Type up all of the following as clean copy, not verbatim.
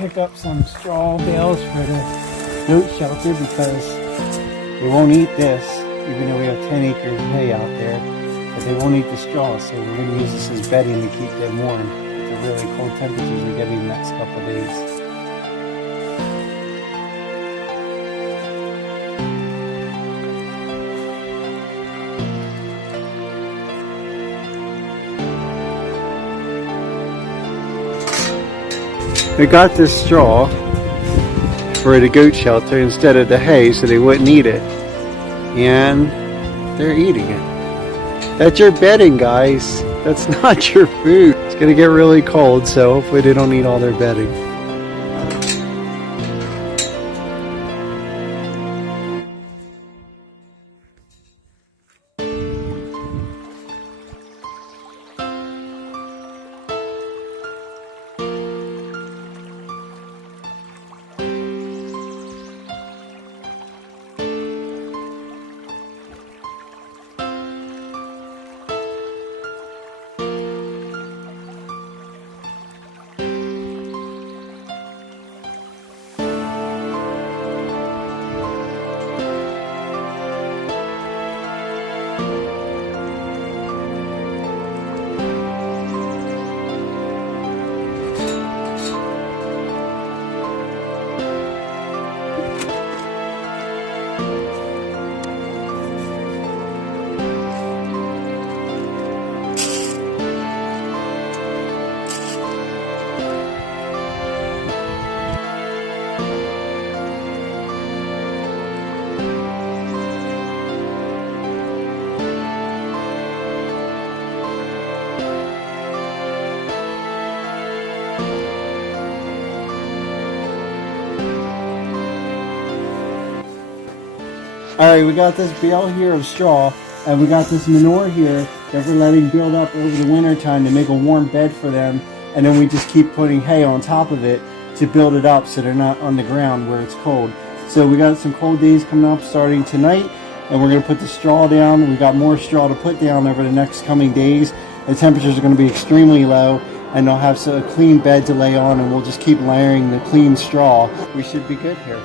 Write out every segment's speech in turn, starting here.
pick up some straw bales for the goat shelter because they won't eat this, even though we have 10 acres of hay out there. But they won't eat the straw, so we're going to use this as bedding to keep them warm with the really cold temperatures we're getting the next couple of days. I got this straw for the goat shelter instead of the hay so they wouldn't eat it. And they're eating it. That's your bedding, guys. That's not your food. It's gonna get really cold, so hopefully they don't eat all their bedding. Alright, we got this bale here of straw, and we got this manure here that we're letting build up over the winter time to make a warm bed for them, and then we just keep putting hay on top of it to build it up so they're not on the ground where it's cold. So we got some cold days coming up starting tonight, and we're going to put the straw down. We've got more straw to put down over the next coming days. The temperatures are going to be extremely low, and they'll have a clean bed to lay on, and we'll just keep layering the clean straw. We should be good here.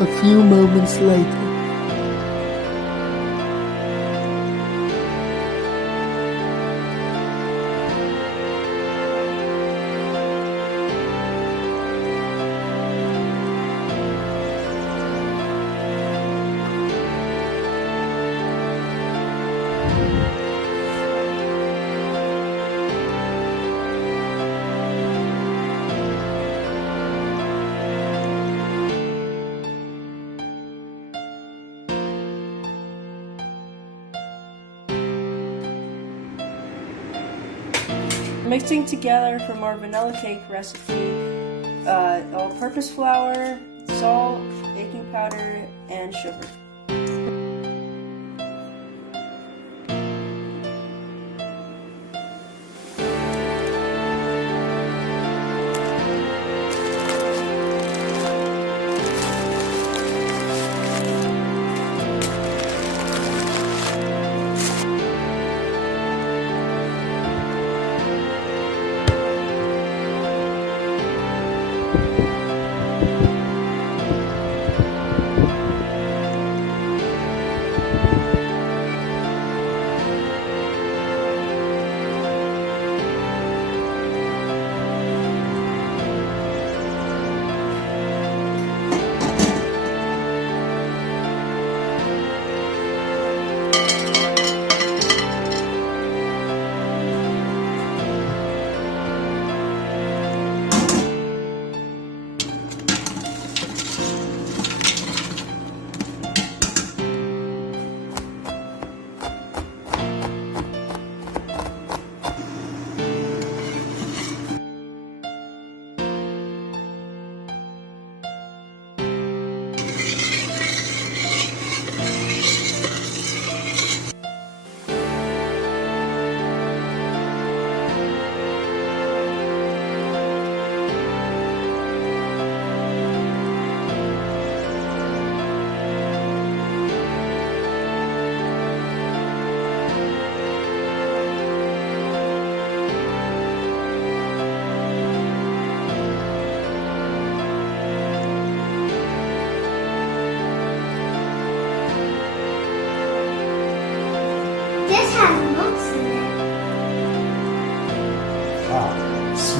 A few moments later. Mixing together from our vanilla cake recipe, all-purpose flour, salt, baking powder, and sugar.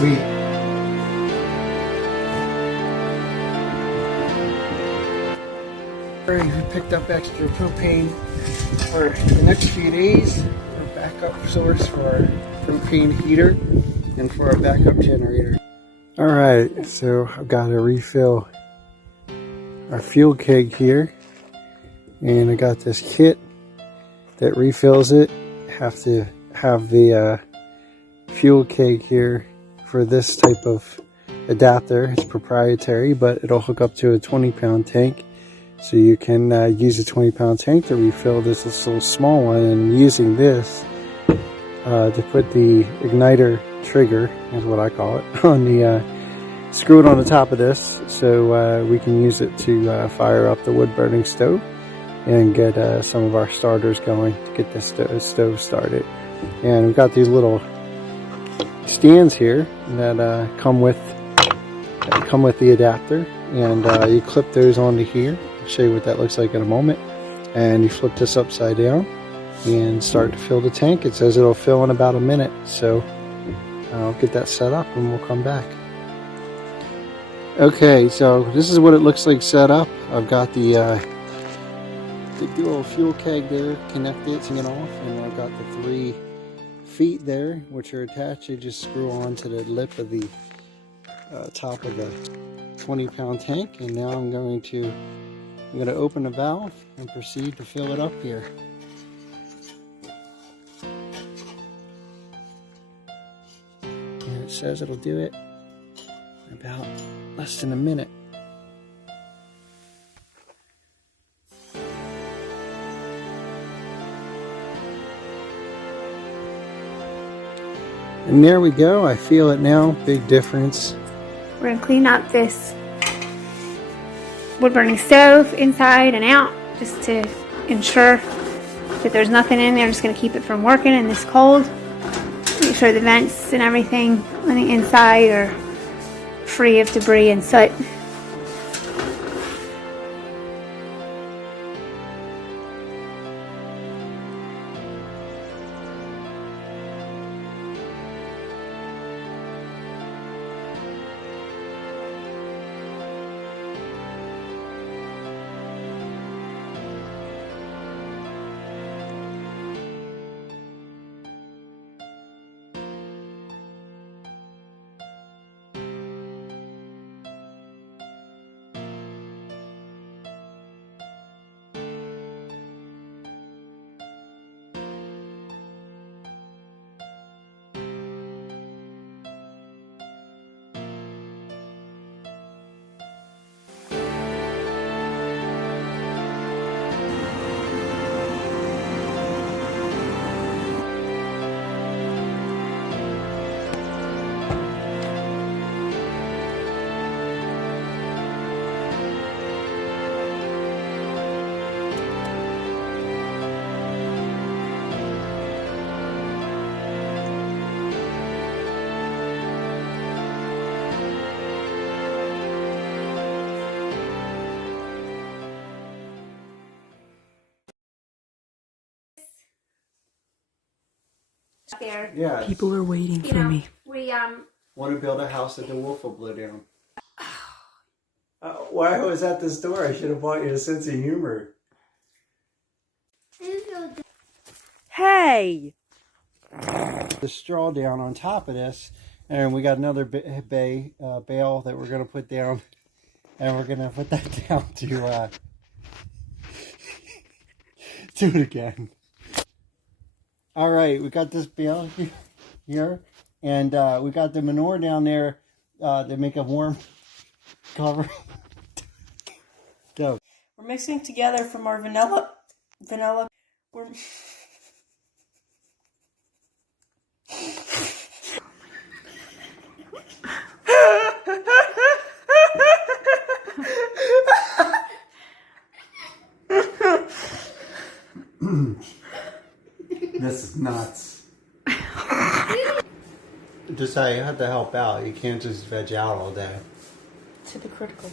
Sweet. Alright, we picked up extra propane for the next few days. Our backup source for our propane heater and for our backup generator. Alright, so I've got to refill our fuel keg here. And I got this kit that refills it. Have to have the fuel keg here for this type of adapter. It's proprietary, but it'll hook up to a 20-pound tank. So you can use a 20-pound tank to refill this little small one, and using this to put the igniter trigger, is what I call it, on the screw it on the top of this, so we can use it to fire up the wood burning stove and get some of our starters going to get the stove started. And we've got these little stands here that come with the adapter, and you clip those onto here. I'll show you what that looks like in a moment. And you flip this upside down and start to fill the tank. It says it'll fill in about a minute, so I'll get that set up and we'll come back. Okay, so this is what it looks like set up. I've got the little fuel keg there connected, taking it off, and I've got the 3 feet there which are attached. You just screw on to the lip of the top of the 20-pound tank, and now I'm going to open the valve and proceed to fill it up here. And it says it'll do it in about less than a minute. And there we go. I feel it now. Big difference. We're going to clean up this wood burning stove inside and out just to ensure that there's nothing in there. I'm just going to keep it from working in this cold. Make sure the vents and everything on the inside are free of debris and soot. There. Yeah. People are waiting for me. We Want to build a house that the wolf will blow down. Why was at this door? I should have bought you a sense of humor. Hey! The straw down on top of this, and we got another bale that we're going to put down, and we're going to put that down to do it again. All right, we got this bale here, and we got the manure down there to make a warm cover. Go. We're mixing together from our vanilla. We're This is nuts. Just how you have to help out. You can't just veg out all day. to the critical.